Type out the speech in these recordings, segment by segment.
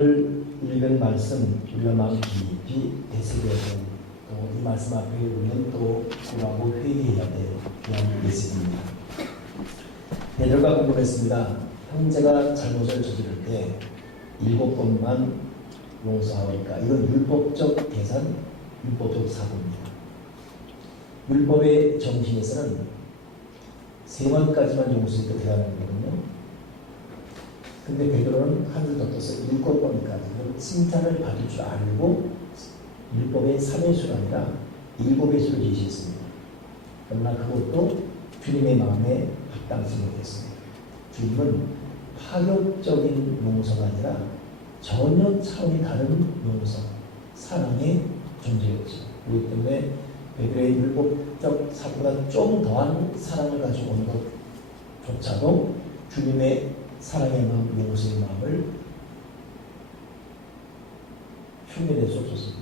읽은 말씀 우리가 마음 깊이 되새겨서 또 이 말씀 앞에 우리는 또 구하고 회개해야 될 그런 메시지입니다. 베드로가 궁금했습니다. 형제가 잘못을 저지를 때 7번만 용서하니까 이건 율법적 계산, 율법적 사고입니다. 율법의 정신에서는 3번까지만 용서해도 되는 거거든요. 근데 베드로는 한줄 더 떠서 7번까지 칭찬을 받을 줄 알고 율법의 3의 수가 아니라 7의 수를 제시했습니다. 그러나 그것도 주님의 마음에 합당치 못했습니다. 주님은 파격적인 용서가 아니라 전혀 차원이 다른 용서, 사랑의 존재였죠. 그렇기 때문에 베드로의 율법적 사고보다 좀 더한 사랑을 가지고 온 것조차도 주님의 사랑의 마음, 용서의 마음을 흉내낼 수 없었습니다.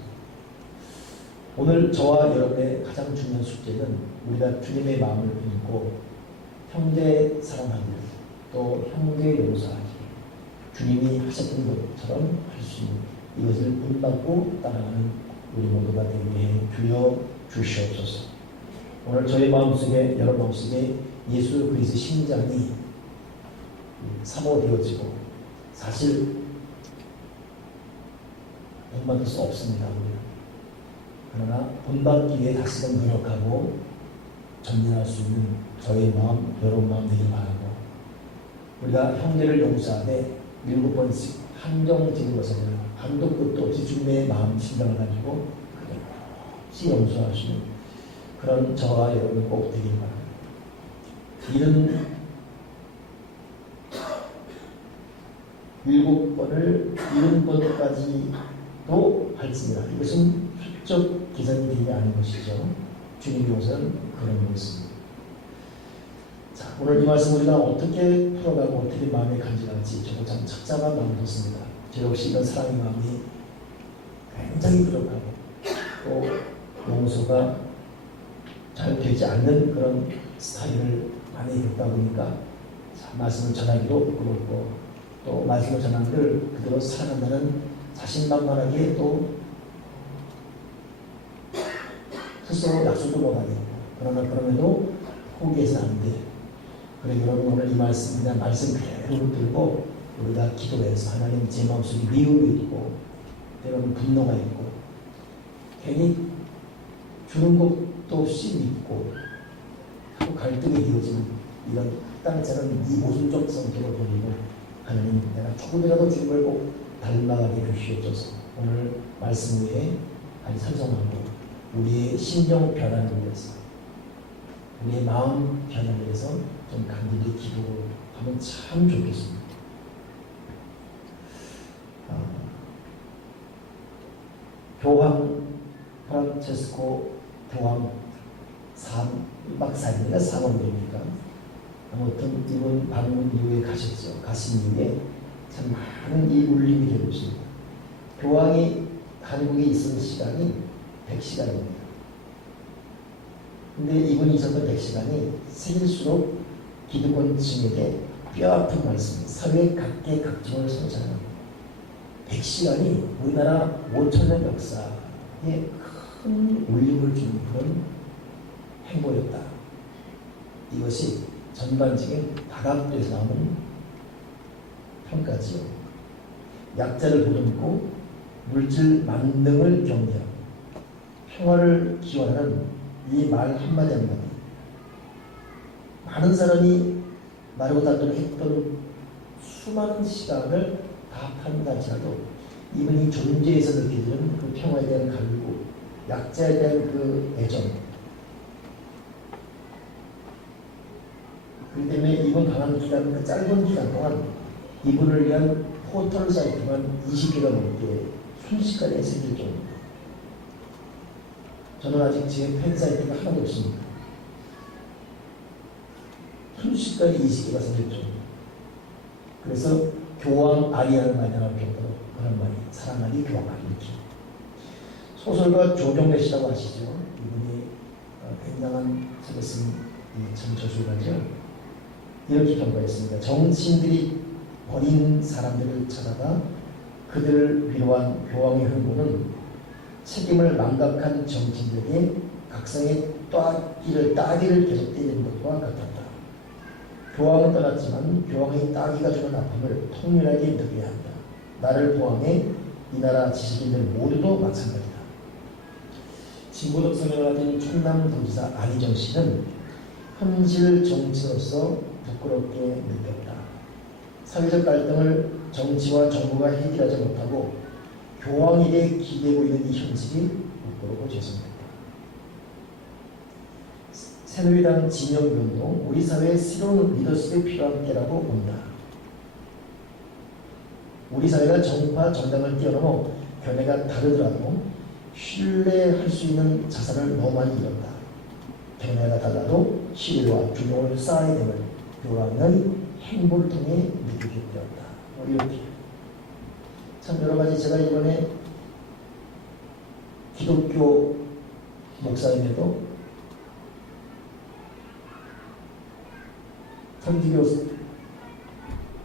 오늘 저와 여러분의 가장 중요한 숙제는 우리가 주님의 마음을 읽고 형제 사랑하기, 또 형제 용서하기, 주님이 하셨던 것처럼 할 수 있는 이것을 본받고 따라가는 우리 모두가 되게 해 주여 주시옵소서. 오늘 저희 마음속에, 여러분 마음속에 예수 그리스도 심장이 사모되어지고 사실 본받을 수 없습니다. 우리는. 그러나 본받기 위해 다시금 노력하고 전진할 수 있는 저의 마음, 여러분 마음 되길 바라고, 우리가 형제를 용서하되 7번씩 한정지은 것을 한도 끝도 없이 주님의 마음, 심장을 가지고 끝없이 용서하시는 그런 저와 여러분 꼭 되길 바랍니다. 7번을 70번까지도 할지니라. 이것은 수적 계산이 되지 않은 것이죠. 주님 용서는 그런 것입니다. 자, 오늘 이 말씀 우리가 어떻게 풀어가고 어떻게 마음에 간직할지 저도 참 착잡한 마음이 었습니다. 저 역시 이런 사랑의 마음이 굉장히 부족하고 또 용서가 잘 되지 않는 그런 스타일을 많이 겪다 보니까 말씀을 전하기도 부끄럽고 또 말씀을 전하기를 그대로 살아간다는 자신만만하게 또 스스로 약속도 못하겠고, 그러나 그럼에도 포기해서는 안 돼. 그래 여러분 오늘 이 말씀 그냥 말씀 그대로 들고 우리가 기도해서 하나님 제 마음속에 미움이 있고 때로는 분노가 있고 괜히 주는 것도 없이 믿고 또 갈등이 이어지는 이런 땅처럼 이 모순적 성격을 보이고 하나님 내가 조금이라도 주님을 꼭 닮아가게 주시옵소서. 오늘 말씀 위에 아주 찬송하고 우리의 심정 변화를 위해서, 우리의 마음 변화를 위해서 좀 간절히 기도하면 참 좋겠습니다. 교황 프란체스코 교황 3박 4일인가 4월입니까? 아무튼 이분 방문 이후에 가셨죠. 가신 이후에 참 많은 이 울림이 되고 있습니다. 교황이 한국에 있은 시간이 100시간입니다. 근데 이분이 있었던 100시간이 생일수록 기득권층에게 뼈아픈 말씀, 사회 각계각층을 성찰합니다. 100시간이 우리나라 5천년 역사에 큰 울림을 주는 그런 행보였다. 이것이 전반적인 다각도에서 나오는 평가지요. 약자를 보듬고 물질 만능을 경계하고 평화를 기원하는 이 말 한마디 한마디, 많은 사람이 마르고 닳도록 했던 수많은 시간을 다 판단할지라도 이분이 존재에서 느끼는 그 평화에 대한 갈구, 약자에 대한 그 애정, 그렇기 때문에 이분 강한 기간, 그 짧은 기간 동안 이분을 위한 포털 사이트만 20개가 넘게 순식간에 생길 정도입니다. 저는 아직 제 팬 사이트가 하나도 없습니다. 순식간에 20개가 생길 정도입니다. 그래서 교황 아리아를 많이 나올 정도로 그런 말이, 사랑하기 교황 아리아죠. 소설가 조정래 씨라고 아시죠? 이분이 굉장한 책을 쓴 참 저술가죠. 이렇게 평가했습니다. 정치인들이 버린 사람들을 찾아가 그들을 위로한 교황의 흥분은 책임을 망각한 정치인들에게 각성의 따기를 계속 때리는 것과 같았다. 교황은 떠났지만 교황의 따기가 주는 아픔을 통렬하게 느껴야 한다. 나를 포함해 이 나라 지식인들 모두도 마찬가지다. 진보적 성향을 가진 충남도지사 안희정 씨는 현실 정치로서 부끄럽게 느꼈다. 사회적 갈등을 정치와 정부가 해결하지 못하고 교황에게 기대고 있는 이 현실이 부끄럽고 죄송했다. 새누리당 진영변도 우리 사회에 새로운 리더십이 필요한 때라고 본다. 우리 사회가 정파, 정당을 뛰어넘어 견해가 다르더라도 신뢰할 수 있는 자산을 너무 많이 잃었다. 견해가 달라도 신뢰와 균형을 쌓아야 되는 교황의 행보를 통해 느끼게 되었다. 이렇게 참 여러 가지 제가 이번에 기독교 목사임에도 천주교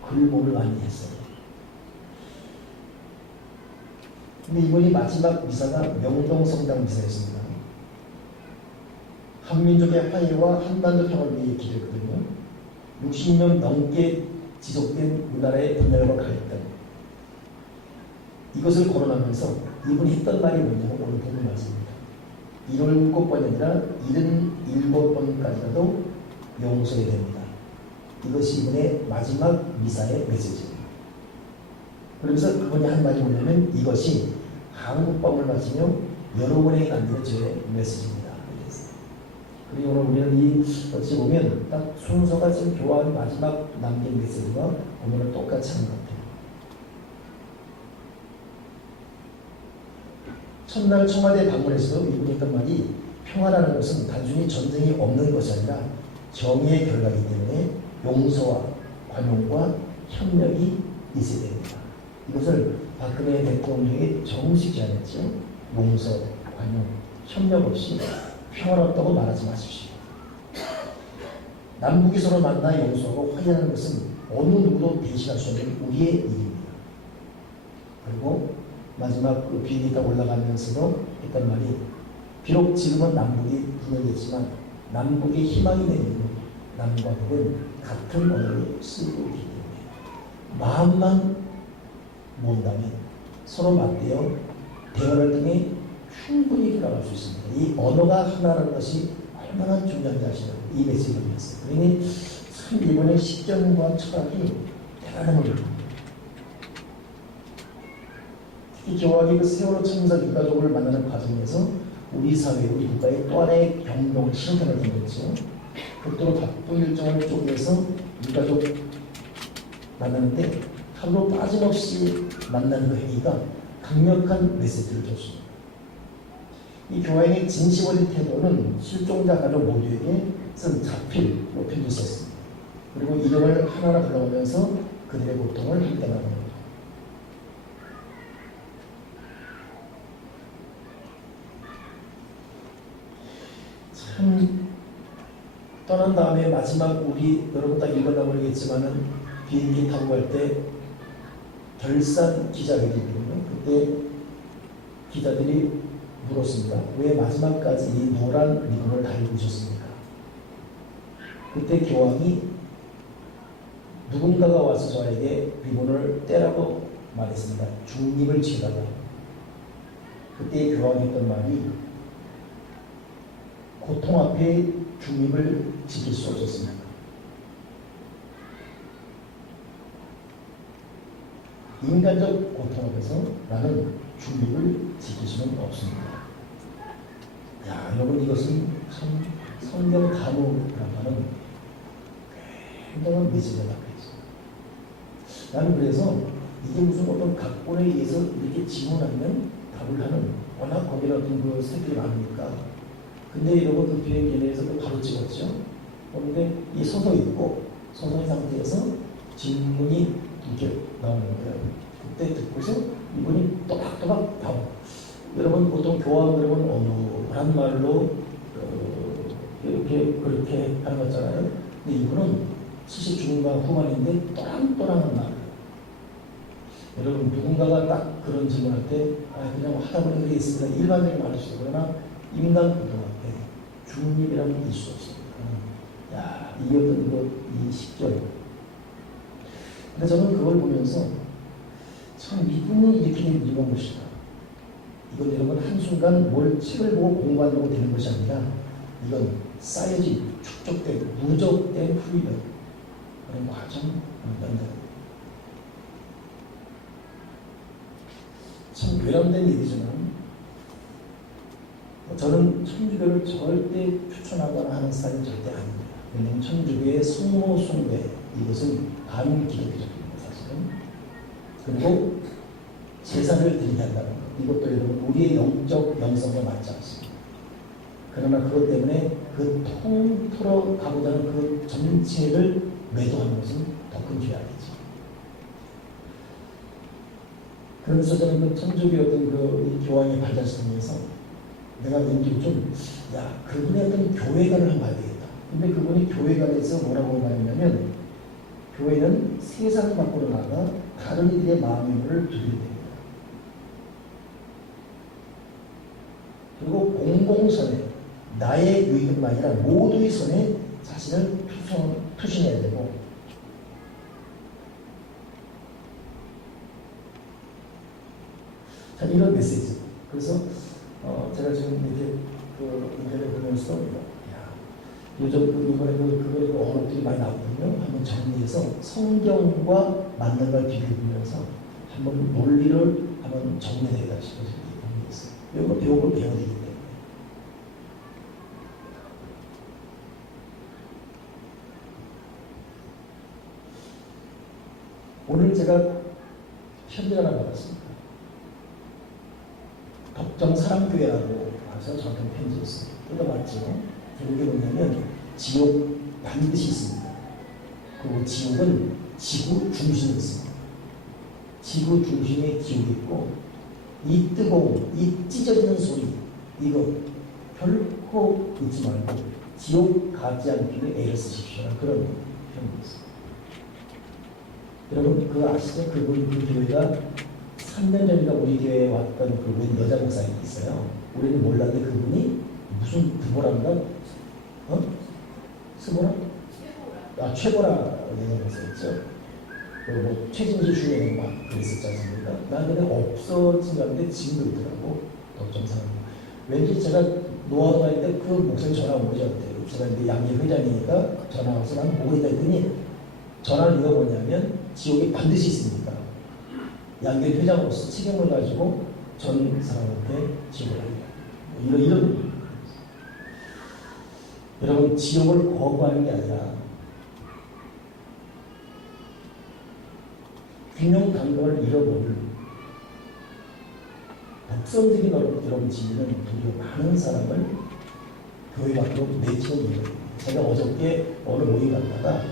글모를 많이 했어요. 근데 이번이 마지막 미사가 명동성당 미사였습니다. 한민족의 화해와 한반도 평화를 위해 기도했거든요. 60년 넘게 지속된 우리나라의 분열과 갈등, 이것을 거론하면서 이분이 했던 말이 뭐냐면 오늘 보는 말씀입니다. 17번이 아니라 77번까지라도 용서해야 됩니다. 이것이 이분의 마지막 미사의 메시지입니다. 그러면서 그분이 한 말이 뭐냐면 이것이 한국법을 마치며 여러분에게 남기는 저의 메시지입니다. 그리고 오늘 우리는 이 어찌 보면 딱 순서가 지금 교황이 마지막 남긴 메시지가 오늘은 똑같이 하는 것 같아요. 첫날 청와대 방문에서도 이분이 했던 말이 평화라는 것은 단순히 전쟁이 없는 것이 아니라 정의의 결과이기 때문에 용서와 관용과 협력이 있어야 됩니다. 이것을 박근혜 대통령이 정식 제안했죠. 용서, 관용, 협력 없이 평화롭다고 말하지 마십시오. 남북이 서로 만나 용서하고 화해하는 것은 어느 누구도 대신할 수 없는 우리의 일입니다. 그리고 마지막 그 비행기 타고 올라가면서도 했던 말이 비록 지금은 남북이 분열됐지만 남북의 희망이 되는 남과 북은 같은 언어를 쓰고 있기 때문에 마음만 모은다면 서로 맞대어 대화를 통해 충분히 돌아갈 수 있습니다. 이 언어가 하나라는 것이 얼마나 중요한지 아시나요? 이 메시지를 위해서. 그러니 참 이번에 식견과 철학이 대단한 겁니다. 특히 교황이 그 세월호 참사 유가족을 만나는 과정에서 우리 사회, 우리 국가의 또 하나의 병동을 실현하게 된 거죠. 극도로 바쁜 일정을 쪼개서 유가족 만나는데 하루 빠짐없이 만나는 그 행위가 강력한 메시지를 줬습니다. 이 교황의 진심 어린 태도는 실종자 가족 모두에게 쓴 자필로 편지했습니다. 그리고 이름을 하나하나 불러가면서 그들의 고통을 함께 나눕니다. 참 떠난 다음에 마지막 우리 여러분 딱 읽었나 모르겠지만은 비행기 타고 갈 때 결산 기자회견이거든요. 그때 기자들이 물었습니다. 왜 마지막까지 이 노란 리본을 달고 오셨습니까? 그때 교황이 누군가가 와서 저에게 리본을 떼라고 말했습니다. 중립을 지키다가. 그때 교황이 했던 말이 고통 앞에 중립을 지킬 수 없었습니다. 인간적 고통 앞에서 나는 중립을 지킬 수는 없습니다. 야, 여러분 이것은 참 성경 감옥이라고 하는 굉장한 메시지가 담겨 있어요. 나는 그래서 이게 무슨 어떤 각본에 의해서 이렇게 질문하면 답을 하는 워낙 거기에 어떤 그 색들이 많으니까. 근데 여러분 그 비행기에 대해서 바로 찍었죠. 그런데 이 서서 있고 서서의 상태에서 질문이 이렇게 나오는 거예요. 그때 듣고서 이분이 또박또박 나오고. 여러분 보통 교황 그러면 어눌한 말로 이렇게 그렇게 하는 거잖아요. 근데 이분은 70 중반 후반인데 또랑또랑한 말. 여러분 누군가가 딱 그런 질문할 때 그냥 하다 보니 그게 있습니다. 일반적인 말할 수 있어요. 그러나 인간 고등학교 중립이라는 게 있을 수 없습니다. 야, 이 어떤 이 10절. 근데 저는 그걸 보면서 참 이분이 이렇게 된 이유가 무엇이다. 이건 여러분 한순간 뭘 책을 보고 공부한다고 되는 것이 아니라 이건 쌓여진, 축적된, 누적된 후이력 그런 과정, 연단. 참 외람된 일이지만 저는 천주교를 절대 추천하거나 하는 스타일은 절대 아닙니다. 왜냐하면 천주교의 성모 숭배 이것은 반기독교적입니다. 사실은. 그리고 제사를 드리게 한다는 것 이것도 여러분 우리의 영적 영성과 맞지 않습니다. 그러나 그것 때문에 그 통틀어 가고자 하는 그 전체를 매도하는 것은 더 큰 죄악이죠. 그러면서 저는 그 천주교 어떤 그 교황의 발전시키면서 내가 왠지 그분의 어떤 교회관을 한번 봐야 되겠다. 근데 그분이 교회관에서 뭐라고 말했냐면 교회는 세상 밖으로 나가 다른 이들의 마음의 문을 두드려야 됩니다. 그리고 공공선에 나의 유익뿐만 아니라 모두의 선에 자신을 투신해야 되고 자, 이런 메시지. 그래서 제가 지금 이렇게 그 인터넷 보면서 요즘 이번에 그 언어들이 많이 나오거든요. 한번 정리해서 성경과 맞는 걸 비교해보면서 한번 논리를 한번 정리해야 싶어서 고민했어요. 이거 배우고 배워야 되기 때문에. 오늘 제가 편지를 하나 받았습니다. 덕정사랑교회라고 해서 저한테 편지였어요. 뜯어봤죠. 제목이 뭐냐면 지옥 반드시 있습니다. 그리고 지옥은 지구 중심에 있습니다. 지구 중심에 지옥이 있고 이 뜨거움, 이 찢어지는 소리 이거 결코 잊지 말고 지옥 가지 않기를 애를 쓰십시오. 그런 편지였어요. 여러분 그거 아시죠? 그 교회가 3년 전인가 우리 교회에 왔던 그 여자 목사님이 있어요. 우리는 몰랐는데 그분이 무슨 드보라인가? 스보라? 최보라 여자 목사였죠. 그리고 최진주 주연이 막 그랬었지 않습니까? 나 근데 없어진 건데 지금도 있더라고. 덕정상. 왠지 제가 노하우 다닐 때 그 목사님 전화 온 거죠. 제가 이제 양계 회장이니까 전화 와서 난 보고 있다 했더니 전화를 누가 뭐냐면 지옥에 반드시 있습니다. 양계 회장으로서 책임을 가지고 전 사람한테 지옥을 합니다. 이런 여러분 지옥을 거부하는 게 아니라 균형 감각을 잃어버릴 독선적인 여러분 지위는 도리어 많은 사람을 교회 밖으로 내치는 이유입니다. 제가 어저께 어느 모임 갔다가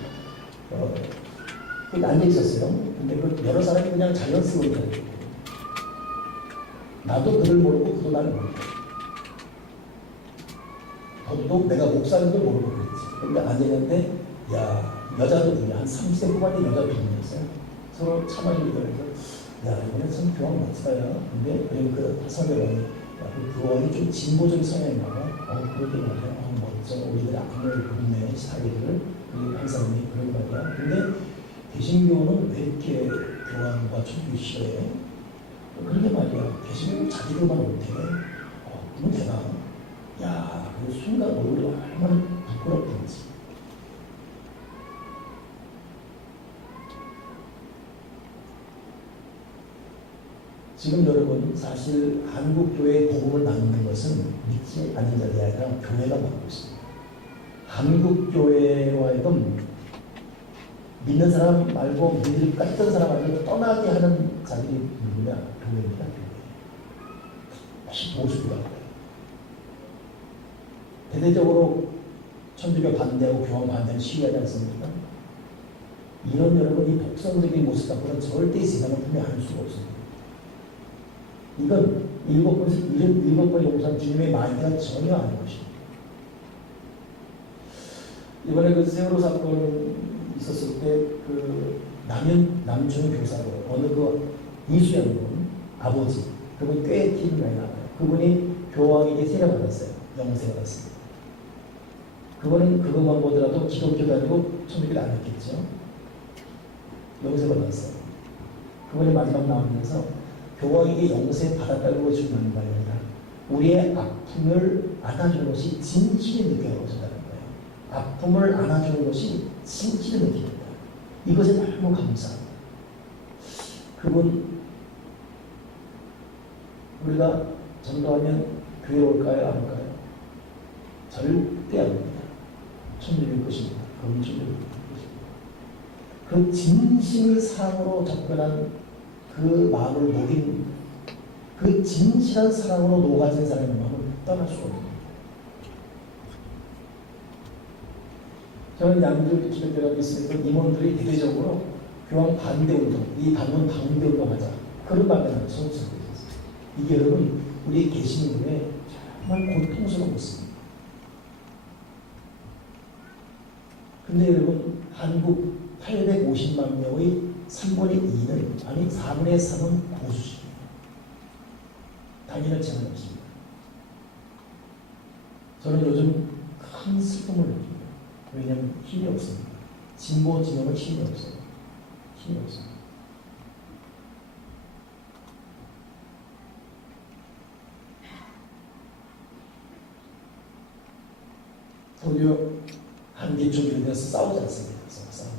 앉아 있었어요. 근데 그 여러 사람이 그냥 자연스러워 있더라고요. 나도 그를 모르고 그도 나를 모르고 또 내가 목사님도 모르고 그랬지. 근데 앉았는데 여자도 한 30대 후반의 여자 두 분이었어요. 서로 차 마시고 그래서 이번에 참 교황 멋지다야. 근데 그 성교관이 그 교황이 좀 진보적인 성향인가 봐. 그러게 말이야. 멋져. 우리들의 악을 부르네 사회를. 그리고 한 사람이 그런 말이야. 근데 개신교는 왜 이렇게 교황과 천주교 싫어해? 그런데 말이야. 개신교는 자기들만 못해. 그러면 되나? 그 순간 얼굴이 얼마나 부끄럽던지. 지금 여러분 사실 한국교회의 복음을 나누는 것은 믿지 않는 자들이 아니라 교회가 맡고 있습니다. 한국교회와 하여금 믿는 사람 말고 믿을 것 같은 사람 말고 떠나게 하는 자들이 누구냐? 교회입니다. 다시 보수가 거예요. 대대적으로 천주교 반대하고 교황 반대는 시위하지 않습니까? 이런 여러분 이 독선적인 모습 갖고는 절대 이 세상을 분명할 수가 없습니다. 이건 일곱 번의 용산 주님의 마인드가 전혀 아닌 것입니다. 이번에 그 세월호 사건 있었을 때 그 남준 교사로 어느 그 이수영군 아버지, 그분 꽤 티를 많이 나와요. 그분이 교황에게 세례받았어요. 영세 받았습니다. 그거는 그것만 보더라도 기독교도 아니고 천주교도 안 했겠죠. 영세 받았어요. 그분이 마지막 나오면서 교황에게 영세 받았다고 주는 말이 아니라 우리의 아픔을 안아주는 것이 진실의 느껴져다는 거예요. 아픔을 안아주는 것이 진실의 느낌입니다. 이것에 너무 감사합니다. 그분 우리가 전도하면 교회 올까요? 안 올까요? 절대 안 옵니다. 천주교일 것입니다. 그건 천주교일 것입니다. 그 진심의 사랑으로 접근한 그 마음을 녹인 그 진실한 사랑으로 녹아진 사람의 마음을 떠날 수가 없습니다. 저는 양들 기독교라고 있으면서 임원들이 대대적으로 교황 반대운동, 이 단원 반대운동하자 그런 말을 소속되어 있었어요. 이게 여러분 우리 계시는 분에 정말 고통스러운 것입니다. 근데 여러분 한국 850만 명의 3분의 2는 아니 4분의 3은 보수십니다. 당연한 제한 없습니다. 저는 요즘 큰 슬픔을 느낍니다. 왜냐하면 힘이 없습니다. 진보 진영은 힘이 없어요. 힘이 없습니다. 도리어 한기총에 대해서 싸우지 않습니다. 싸움.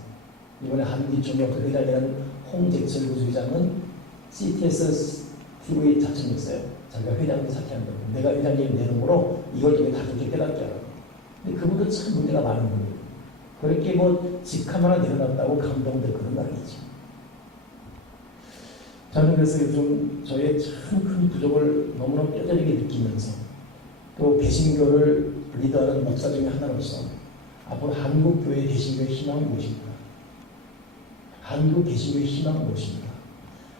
이번에 한기총에 회장이라는 홍재철 부주의장은 CTS TV에 자청했어요. 자기가 회장님 사퇴한다고. 내가 회장님 내놓으로 이걸 통해 다 그렇게 깨닫게 하라고. 근데 그분도 참 문제가 많은 분이에요. 그렇게 뭐 직함 하나 내려놨다고 감동될 그런 거 아니죠. 저는 그래서 요즘 저의 참 큰 부족을 너무나 뼈저리게 느끼면서 또 개신교를 리더하는 목사 중에 하나로서 앞으로 한국 교회 개신교의 희망은 무엇입니까? 한국 개신교의 희망은 무엇입니까?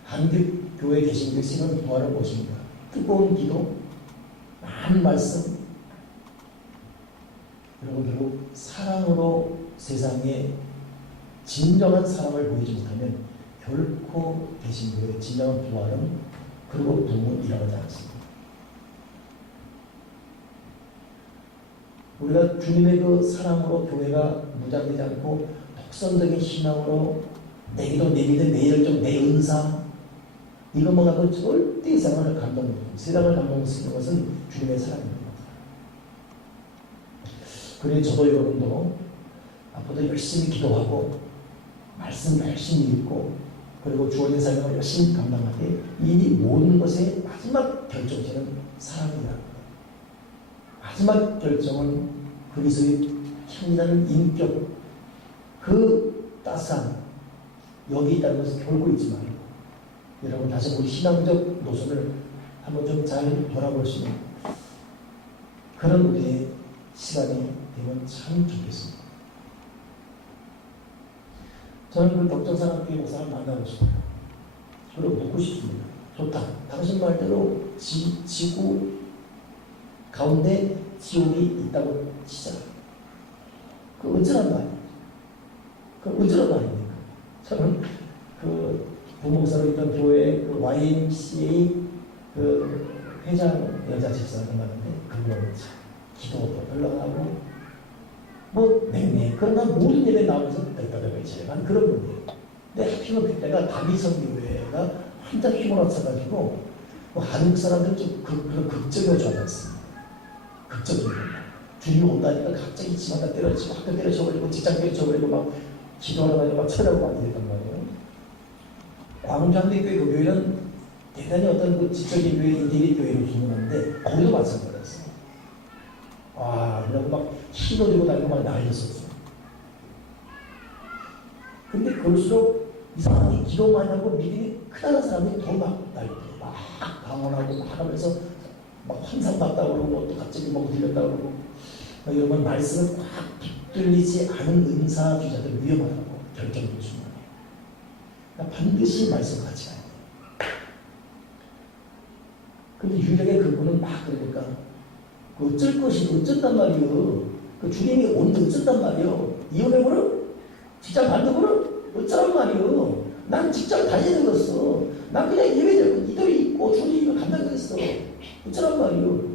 한국 교회 개신교의 생명 부활은 무엇입니까? 뜨거운 기도, 많은 말씀, 여러분 결국 사랑으로 세상에 진정한 사랑을 보이지 못하면 결코 개신교의 진정한 부활은 그리고 부흥은 일어나지 않습니다. 우리가 주님의 그 사랑으로 교회가 무장되지 않고 독선적인 신앙으로 내 기도, 내 믿음, 내 열정, 내 은사 이것만 갖고 절대 세상을 세상을 감동시키는 것은 주님의 사랑입니다. 그래서 저도 여러분도 앞으로도 열심히 기도하고 말씀 열심히 읽고 그리고 주어진 사명을 열심히 감당하되 이 모든 것의 마지막 결정체는 사랑이다. 마지막 결정은 그리스도의 향이라는 인격 그 따스함 여기 있다는 것을 결코 잊지 말고 여러분 다시 우리 신앙적 노선을 한번 좀 잘 돌아볼 수 있는 그런 우리의 시간이 되면 참 좋겠습니다. 저는 그 덕정사랑교회 목사를 만나고 싶어요. 그리고 묻고 싶습니다. 좋다. 당신 말대로 지구 가운데 지옥이 있다고 치자. 그 어쩌란 말이에요? 그 어쩌란 말입니까? 저는 그 부목사로 있던 교회 그 YMCA 그 회장 여자 집사를 만났는데 그걸 참 기도도 별로 안 하고 뭐 네네 그러나 모든 예배 나오면서 덜덜덜 제가 그런 분이에요. 근데 하필이면 그때가 다미성 교회가 한참 힘을 합쳐가지고 뭐 한국 사람들 좀 그런 극적으로 좋아졌습니다. 극적으로 주님 온다니까 갑자기 집안다 때려치고 학교 때려쳐버리고 직장 때려쳐버리고 막 기도하다가 막 쳐다보고 안 되던 거예요. 광주한대교회 그 교회는 대단히 어떤 그 지적인 교회, 인테리어 교회로 기능하는데 거기도 마찬가지였어요. 와, 그러고 막 힘을 들고 다니고 막 난리였었어요. 근데 그럴수록 이상하게 기도 많이 하고 믿음이 크다는 사람이 더 막 날리고 막 방언하고 막 하면서 막 환상받다고 그러고 또 갑자기 뭐 들렸다고 그러고 여러분 말씀을 꽉 붙들리지 않은 은사주자들 위험하다고 결정을 주는 거예요. 그러니까 반드시 말씀 같이 가야 돼요. 근데 유일하게 그분은 막 그러니까 어쩔 것이 어쩐단 말이요. 그 주님이 온데 어쩐단 말이요. 이혼해버려? 직장 만들어버려? 어쩌란 말이요. 난 직장 다니는 거였어. 난 그냥 예배드리고 이들이 있고 주님이 감당하겠어. 그처럼 말이요.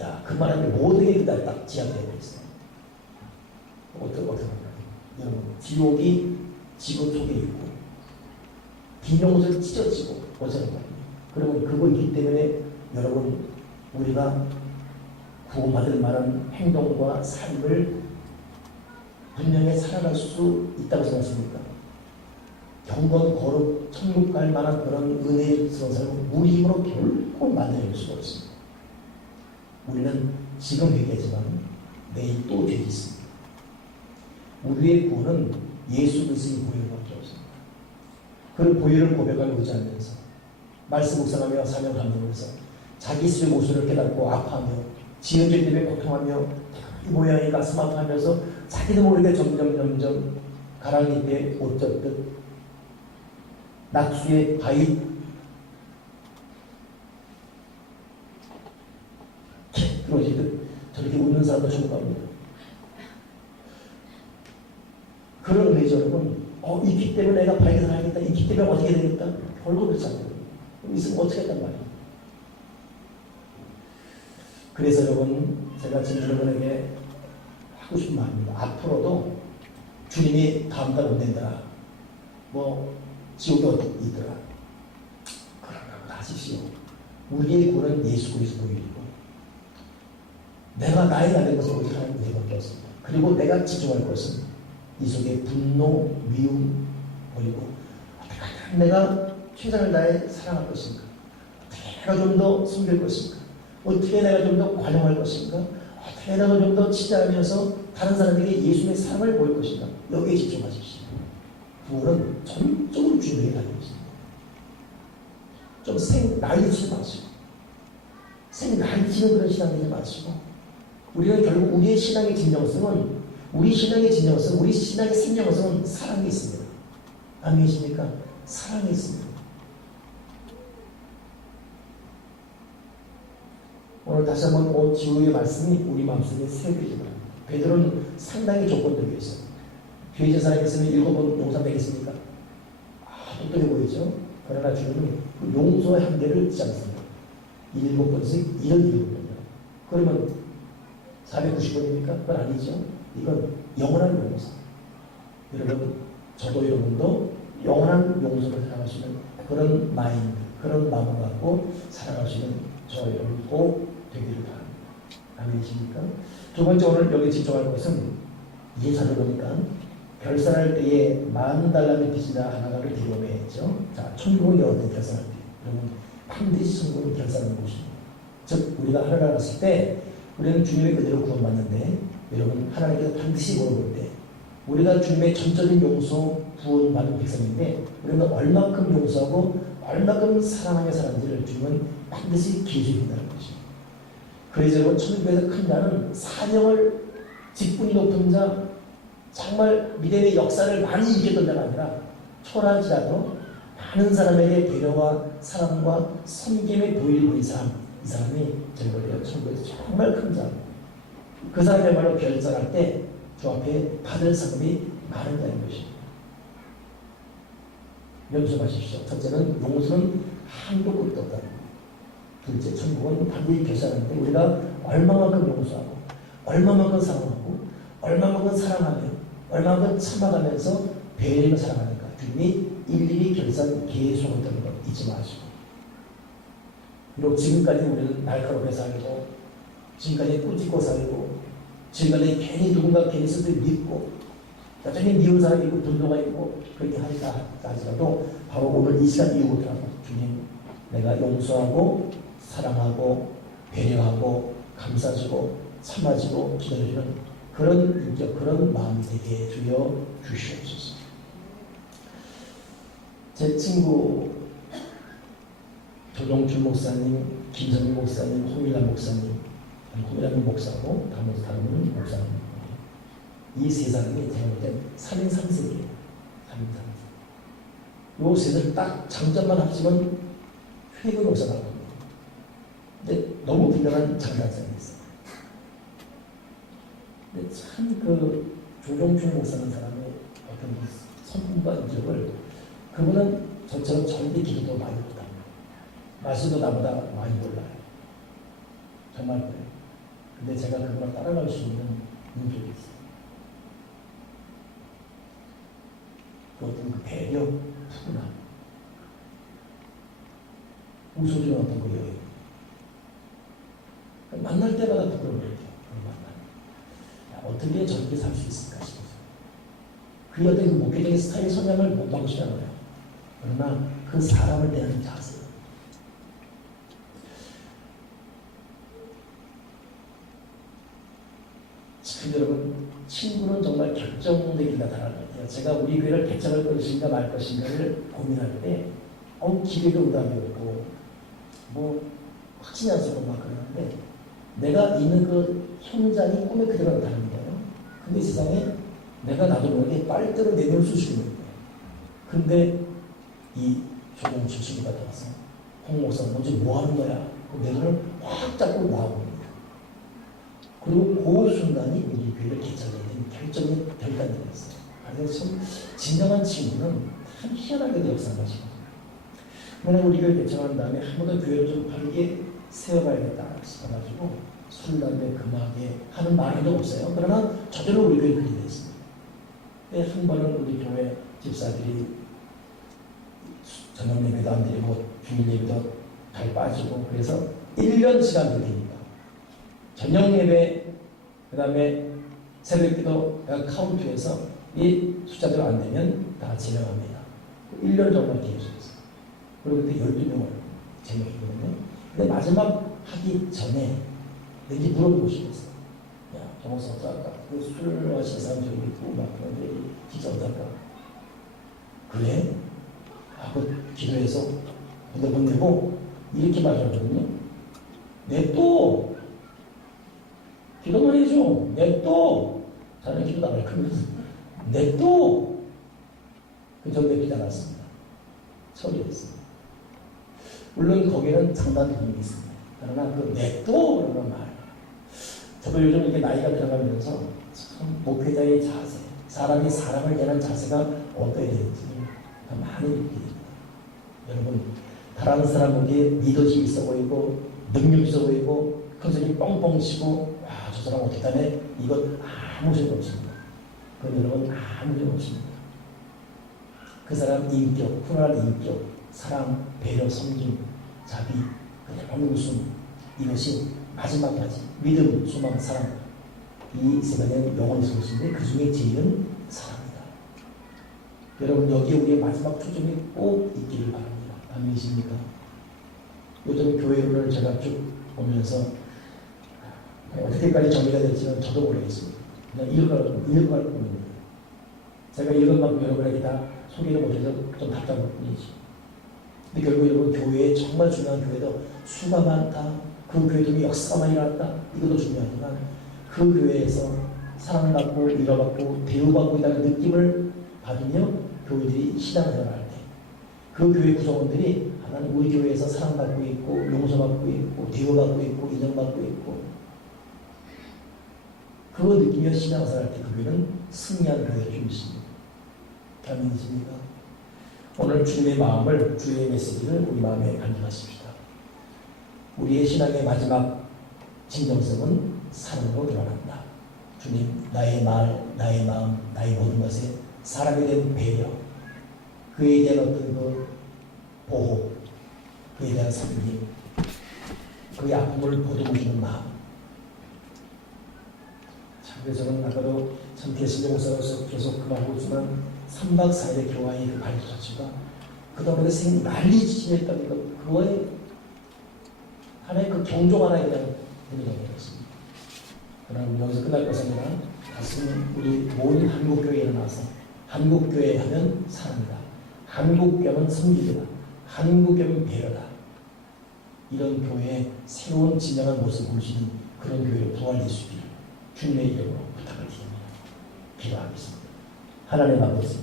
야, 그 말하면 모든 게 그날 딱 지향되고 있어. 어떻게 생각해요? 여러분, 지옥이 지구 속에 있고, 비명소리 찢어지고, 어쩌는 말이에요. 그러면 그거 있기 때문에 여러분, 우리가 구원받을 만한 행동과 삶을 분명히 살아갈 수 있다고 생각하십니까? 경건, 거룩, 천국 갈 만한 그런 은혜스러운 삶을 우리 힘으로 결코 만들어낼 수가 없습니다. 우리는 지금 회개하지만 내일 또 죄 있습니다. 우리의 구원은 예수 그리스도의 보혈밖에 없습니다. 그 보혈을 고백하며 의지하면서 말씀 묵상하며 사명 감동하면서 자기 스스로의 모습을 깨닫고 아파하며 지은 죄 때문에 고통하며 이 모양이 가슴 아파하면서 자기도 모르게 점점 가랑이 때 옷 젖듯 낙수의 바위 그러지듯 저렇게 웃는 사람도 천국 갑니다. 그런 의미죠, 여러분. 있기 때문에 내가 발견을 하겠다. 있기 때문에 어떻게 되겠다. 결국 그렇지 않아요. 있으면 어떻게 했단 말이에요. 그래서 여러분, 제가 지금 여러분에게 하고 싶은 말입니다. 앞으로도 주님이 다음 달 온댄다라. 지옥에 어디 있더라. 그러면 하십시오. 우리의 구원은 예수 그리스도 보혈이고 내가 나의 나된 것은 오직 하나님 은혜밖에 없습니다. 그리고 내가 집중할 것은 이 속에 분노, 미움 버리고 어떻게 내가 최선을 다해 사랑할 것인가? 어떻게 내가 좀 더 섬길 것인가? 어떻게 내가 좀 더 관용할 것인가? 어떻게 내가 좀 더 치자하면서 다른 사람에게 예수님의 사랑을 보일 것인가? 여기에 집중하십시오. 구원은 전적으로 주님에게 달려 있습니다. 좀 난리치지 마시고 난리치는 그런 신앙이지 마시고 우리는 결국 우리의 신앙의 진정성은 우리 신앙의 생명성은 사랑에 있습니다. 안 계십니까? 사랑에 있습니다. 오늘 다시 한번 지우의 말씀이 우리 마음속에 새겨지기 바랍니다. 베드로는 상당히 조건들이 있어요. 죄진 사람이 있으면 7번 용서되겠습니까? 똑똑해 보이죠? 그러나 주님은 그 용서의 한계를 짓지 않습니다. 7번씩 77번이요. 그러면 490번입니까? 그건 아니죠. 이건 영원한 용서. 여러분, 저도 여러분도 영원한 용서를 살아가시는 그런 마인드, 그런 마음을 갖고 살아가시는 저 여러분 꼭 되기를 바랍니다. 아멘이십니까? 두 번째 오늘 여기 집중할 것은 이 자료 보니까 결산할 때에 $10,000의 빚이나 하나가를 대금해 했죠. 자, 천국은 어떤 결산할 때? 여러분, 반드시 천국은 결산하는 곳입니다. 즉, 우리가 하나님 갔을 때 우리는 주님의 그대로 구원받는데 여러분, 하나님께서 반드시 물어볼 때 우리가 주님의 전적인 용서, 구원받은 백성인데 우리는 얼마큼 용서하고 얼마큼 사랑하며 살았는지를 주님은 반드시 기술해 준다는 것입니다. 그래서 여러분, 천국에서 큰 자는 사명을 직분이 높은 자, 정말 믿음의 역사를 많이 이겼던 자가 아니라 초라하지라도 많은 사람에게 배려와 사랑과 섬김의 보일을 보인 사람, 이 사람이 저희가 천국에서 정말 큰 자. 그 사람이야말로 결산할 때 주 앞에 받을 상급이 많은 자인 것입니다. 명심하십시오. 첫째는 용서는 한도 끝도 없다. 둘째, 천국은 반드시 결산하는데 우리가 얼마만큼 용서하고 얼마만큼 사랑하고 얼마만큼 사랑하며 얼마만큼 참아가면서 배려하며 살아가는가. 주님이 일일이 결산 계속한다는 것 잊지 마시고. 비록 지금까지 우리는 날카롭게 살고 지금까지 꾸짖고 살고 지금까지 괜히 누군가 괜히 스스로 믿고 여전히 미운 사람이 있고 분노가 있고 그렇게 하니까 하지라도 바로 오늘 이 시간 이후부터 주님, 내가 용서하고 사랑하고 배려하고 감싸주고 참아주고 기다려주는 그런 인격, 그런 마음이 되게 주여 주시옵소서. 제 친구 조동준 목사님, 김선민 목사님, 홍일남 목사님, 홍일남 목사고 다른 분은 목사님. 이 세 사람이 제가 볼 때 3인 3색이에요. 3인 3색. 요 셋을 딱 장점만 합치면 최고 목사가 나옵니다. 근데 너무 분명한 장단점이 있어요. 근데 참 그 조종춘 목사는 사람의 어떤 선분과 인적을 그분은 저처럼 절대 기도도 많이 말씀도 나보다 많이 몰라요. 정말 그래요. 근데 제가 그거랑 따라갈 수 있는 능력이 있어요. 그 어떤 그 배려, 푸근함, 웃어주는 어떤 그 여유. 만날 때마다 부끄러워요. 어떻게 저렇게 살 수 있을까 싶어서. 그 어떤 그 목회적인 스타일 성향을 못 바꾸시잖아요. 그러나 그 사람을 대하는 자세. 참 여러분, 친구는 정말 결정되기가 다른 것 같아요. 제가 우리 교회를 개척할 것인가 말 것인가를 고민할 때, 기대도 응답이 없고, 확신이 안 서고 막 그러는데, 내가 있는 그 현장이 꿈의 그대로 나타나는 거예요. 근데 이 세상에 내가 나도 모르게 빨대로 내놓을 수 있는 거예요. 근데 이 조동철 친구가 나와서 홍 목사 먼저 뭐 하는 거야? 내 손을 확 잡고 나와봅니다. 그리고 그 순간이 우리 교회를 개척해야 되는 결정의 결단이 되었어요. 그래서 참 진정한 친구는 참 희한하게도 역사한 것이거든요. 만약 우리 교회 개척한 다음에 한 번 더 교회를 좀 바르게 세워봐야겠다 싶어가지고 술, 담배 금하게 하는 말도 없어요. 그러나 저절로 우리 교회를 그리게 됐습니다. 근데 한 번은 우리 교회 집사들이 저녁 예배도 안 드리고 주일 예배도 잘 빠지고 그래서 1년 시간 드립니다. 저녁 예배 그 다음에 새벽 기도 카운트해서 이 숫자대로 안 되면 다 진행합니다. 1년 정도 계속했어요. 그리고 그때 12명을 진행했거든요. 근데 마지막 하기 전에 내게 물어보고 싶었어요. 야, 정호사 어떨까? 그 술 마시는 사람 저기 있고 막 그런데 진짜 어떨까? 그래? 하고 기도해서 근데 못 내고 이렇게 말하거든요. 냅둬! 기도만 해줘. 냅둬! 자는 기도 나갈 거면서 냅둬! 전 냅기지 않았습니다. 처리했습니다. 물론 거기는 상당한 도움이 있습니다. 그러나 그 냅둬! 그런 말. 저도 요즘 이렇게 나이가 들어가면서 참 목회자의 자세, 사람이 사람을 대하는 자세가 어떠해야 되는지 많이 느끼게 됩니다. 여러분, 다른 사람 보기에 리더십이 있어 보이고 능력 있어 보이고 큰 소리 뻥뻥 치고 와, 저 사람 어떻게 하네? 이건 아무 소용 없습니다. 그건 여러분 아무 소용 없습니다. 그 사람 인격, 훈훈한 인격, 사랑, 배려, 섬김, 자비, 그냥 웃음 이것이 마지막까지 믿음, 소망, 사랑 이 세 가지는 영원히 있으신데 그 중에 제일은 사랑이다. 여러분 여기에 우리의 마지막 초점이 꼭 있기를 바랍니다. 아멘이십니까? 요즘 교회를 제가 쭉 보면서 어떻게까지 정리가 될지는 저도 모르겠습니다. 그냥 읽어갈 뿐입니다. 제가 읽은 만큼 여러분에게 다 소개를 못해서 좀 답답할 뿐이지. 근데 결국 여러분 교회에 정말 중요한 교회도 수가 많다. 그 교회도 역사가 많이 났다. 이것도 중요하지만 그 교회에서 사랑받고 위로받고 대우받고 있다는 느낌을 받으며 교회들이 신앙생활을 할 때 그 교회 구성원들이 하나님 우리 교회에서 사랑받고 있고 용서받고 있고 대우받고 있고 인정받고 있고 그거 느끼며 신앙생활 할 때 그 교회는 승리하는 교회가 주입니다. 아멘이십니까? 오늘 주님의 마음을 주의 메시지를 우리 마음에 간직하십시다. 우리의 신앙의 마지막 진정성은 사랑으로 드러난다. 주님, 나의 말, 나의 마음, 나의 모든 것에 사람에 대한 배려, 그에 대한 어떤 그 보호, 그에 대한 섬김, 그의 아픔을 보듬어주는 마음. 참, 그래서 저는 아까도 참 개신교 목사로서 계속 그 말하고 있지만 3박 4일의 교화의 그 발표 자체가 그 다음에 난리치했다는 것, 그거에 하나의 그 경종 하나에 그냥 의미가 되었습니다. 그러나 우리 여기서 끝날 것입니다. 다시 우리 모든 한국교회에 일어나서 한국교회 하면 사랑이다. 한국교회는 섬기다. 한국교회는 배려다. 이런 교회의 새로운 진정한 모습을 보시는 그런 교회로 부활될 수 있기를 주님의 이름으로 부탁을 드립니다. 기도하겠습니다. 하나님 아버지,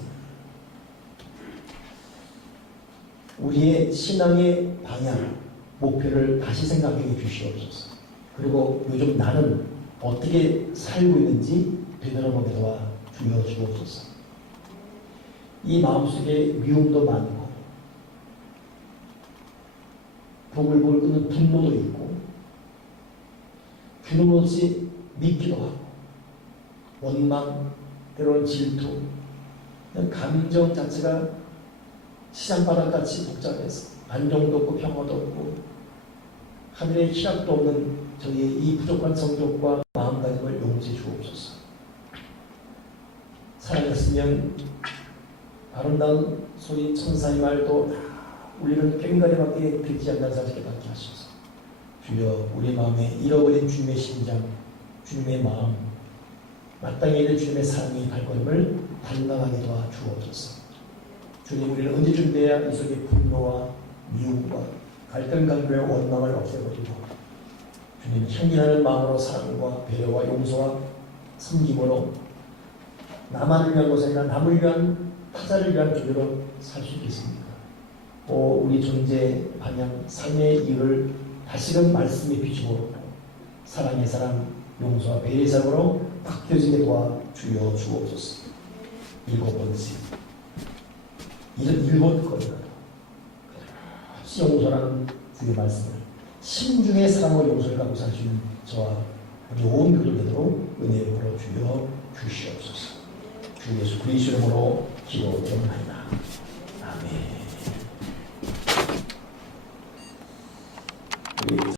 우리의 신앙의 방향, 목표를 다시 생각해 주시옵소서. 그리고 요즘 나는 어떻게 살고 있는지 되돌아보게 도와 주여 주옵소서. 이 마음속에 미움도 많고 보글보글 끓는 분노도 있고 규모 없이 믿기도 하고 원망, 때로는 질투, 그냥 감정 자체가 시장바닥같이 복잡해서 안정도 없고 평화도 없고 하늘의 희락도 없는 저희의 이 부족한 성격과 마음가짐을 용서해 주옵소서. 살아있으면 아름다운 소리 천사의 말도 우리는 꽹과리밖에 듣지 않는 사실을 깨닫게 하소서. 주여 우리 마음에 잃어버린 주님의 심장, 주님의 마음, 마땅히 있는 주님의 사랑의 발걸음을 단단하게 도와 주옵소서. 주님, 우리는 언제쯤 돼야 이 속에 분노와 미움과 갈등 강도의 원망을 없애버리고 주님 향기나는 마음으로 사랑과 배려와 용서와 섬김으로 나만을 위한 것이 아니라 남을 위한 타자를 위한 존재로 살 수 있겠습니까? 우리 존재 방향, 삶의 이유를 다시금 말씀의 비추고 사랑의 사랑, 용서와 배려의 사랑으로 바뀌어지게 도와 주여 주옵소서. 일곱 건이라도 같이 용서라는 주의 말씀을 신중의 사랑과 용서를 갖고 살 수 있는 저와 우리 온 교들 되도록 은혜를 벌어 주여 주시옵소서. 주 예수 그리스도 이름으로 기도드립니다. 아멘.